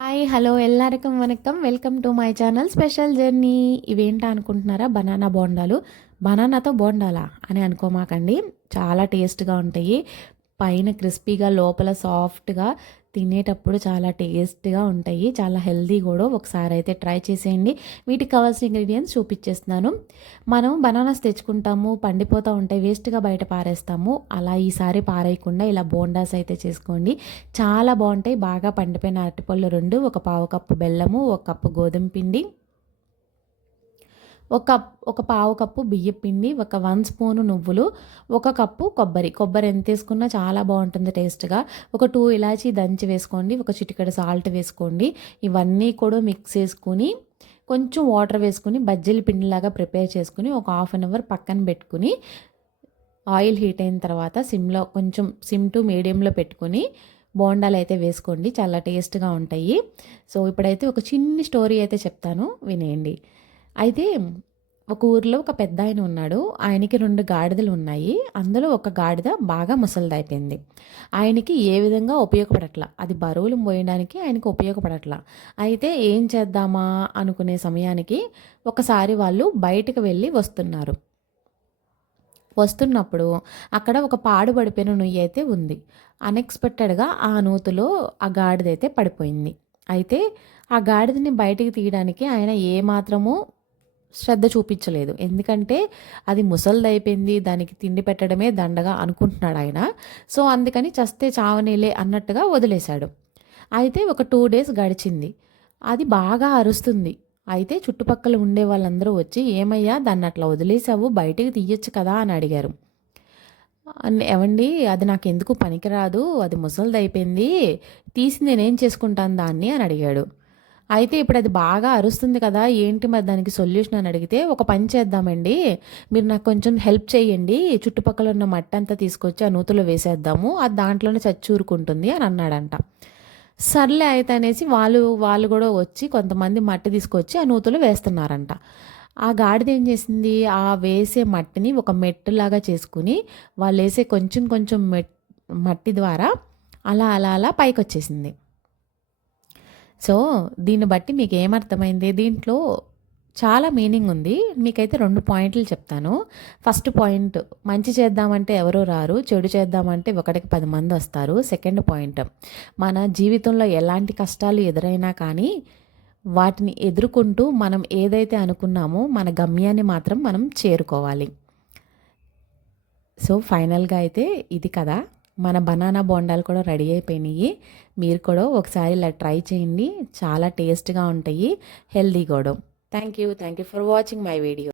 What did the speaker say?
Hi hello ఎల్లరికం వనకం welcome to my channel special journey. ఇవేంటా అనుకుంటున్నారా? Banana బోండాలు. బనానాతో బోండాలా అని అనుకోమాకండి. చాలా టేస్ట్గా ఉంటాయి. పైన క్రిస్పీగా లోపల సాఫ్ట్గా తినేటప్పుడు చాలా టేస్ట్గా ఉంటాయి. చాలా హెల్దీ కూడా ఒకసారి అయితే ట్రై చేసేయండి. వీటికి కావాల్సిన ఇంగ్రీడియంట్స్ చూపించేస్తున్నాను మనం బనానాస్ తెచ్చుకుంటాము పండిపోతూ ఉంటాయి వేస్ట్గా బయట పారేస్తాము. అలా ఈసారి పారేయకుండా ఇలా బోండాస్ అయితే చేసుకోండి. చాలా బాగుంటాయి. బాగా పండిపోయిన అరటిపళ్ళు రెండు ఒక పావు కప్పు బెల్లము ఒక కప్పు గోధుమ పిండి. ఒక ఒక పావు కప్పు బియ్యం పిండి ఒక వన్ స్పూను నువ్వులు ఒక కప్పు కొబ్బరి. కొబ్బరి ఎంత వేసుకున్నా చాలా బాగుంటుంది టేస్ట్గా. ఒక టూ ఇలాచీ దంచి వేసుకోండి ఒక చిటికెడ సాల్ట్ వేసుకోండి. ఇవన్నీ కూడా మిక్స్ చేసుకుని కొంచెం వాటర్ వేసుకుని బజ్జీల పిండిలాగా ప్రిపేర్ చేసుకుని ఒక హాఫ్ అన్ అవర్ పక్కన పెట్టుకుని ఆయిల్ హీట్ అయిన తర్వాత సిమ్లో కొంచెం సిమ్ టు మీడియంలో పెట్టుకుని బోండాలు అయితే వేసుకోండి. చాలా టేస్ట్గా ఉంటాయి. సో ఇప్పుడైతే ఒక చిన్ని స్టోరీ అయితే చెప్తాను. వినేయండి. అయితే ఒక ఊరిలో ఒక పెద్ద ఆయన ఉన్నాడు. ఆయనకి రెండు గాడిదలు ఉన్నాయి. అందులో ఒక గాడిద బాగా ముసలిదైపోయింది. ఆయనకి ఏ విధంగా ఉపయోగపడట్లా? అది బరువులు మోయడానికి ఆయనకి ఉపయోగపడట్లా. అయితే ఏం చేద్దామా అనుకునే సమయానికి ఒకసారి వాళ్ళు బయటకు వెళ్ళి వస్తున్నారు. వస్తున్నప్పుడు అక్కడ ఒక పాడుబడిపోయిన నుయ్యి అయితే ఉంది. అన్ఎక్స్పెక్టెడ్గా ఆ నూతులో ఆ గాడిదైతే పడిపోయింది. అయితే ఆ గాడిదని బయటికి తీయడానికి ఆయన ఏమాత్రము శ్రద్ధ చూపించలేదు. ఎందుకంటే అది ముసలిదైపోయింది దానికి తిండి పెట్టడమే దండగా అనుకుంటున్నాడు ఆయన. సో అందుకని చస్తే చావనేలే అన్నట్టుగా వదిలేశాడు. అయితే ఒక టూ డేస్ గడిచింది. అది బాగా అరుస్తుంది. అయితే చుట్టుపక్కల ఉండే వాళ్ళందరూ వచ్చి ఏమయ్యా దాన్ని అట్లా వదిలేసావు బయటికి తీయొచ్చు కదా? అని అడిగారు. ఏమండి అది నాకు ఎందుకు పనికిరాదు? అది ముసలిదైపోయింది. తీసి నేనేం చేసుకుంటాను దాన్ని? అని అడిగాడు. అయితే ఇప్పుడు అది బాగా అరుస్తుంది కదా ఏంటి మరి దానికి సొల్యూషన్ అని అడిగితే ఒక పని చేద్దామండి మీరు నాకు కొంచెం హెల్ప్ చేయండి చుట్టుపక్కల ఉన్న మట్టి అంతా తీసుకొచ్చి ఆ నూతులో వేసేద్దాము అది దాంట్లోనే చచ్చూరుకుంటుంది అని అన్నాడంట. సర్లే అయితే అనేసి వాళ్ళు వాళ్ళు కూడా వచ్చి కొంతమంది మట్టి తీసుకొచ్చి ఆ నూతులు వేస్తున్నారంట. ఆ గాడిద ఏం చేసింది? ఆ వేసే మట్టిని ఒక మెట్టులాగా చేసుకుని వాళ్ళు వేసే కొంచెం కొంచెం మెట్ మట్టి ద్వారా అలా అలా అలా పైకి వచ్చేసింది సో దీన్ని బట్టి మీకు ఏమర్థమైంది? దీంట్లో చాలా మీనింగ్ ఉంది. మీకైతే రెండు పాయింట్లు చెప్తాను. ఫస్ట్ పాయింట్ మంచి చేద్దామంటే ఎవరు రారు. చెడు చేద్దామంటే ఒకటికి పది మంది వస్తారు. సెకండ్ పాయింట్ మన జీవితంలో ఎలాంటి కష్టాలు ఎదురైనా కానీ వాటిని ఎదుర్కొంటూ మనం ఏదైతే అనుకున్నామో మన గమ్యాన్ని మాత్రం మనం చేరుకోవాలి. సో ఫైనల్గా అయితే ఇది కదా. మన బనానా బోండాలు కూడా రెడీ అయిపోయినాయి. మీరు కూడా ఒకసారి ఇలా ట్రై చేయండి. చాలా టేస్ట్గా ఉంటాయి. హెల్దీ కూడా. Thank you thank you for watching my video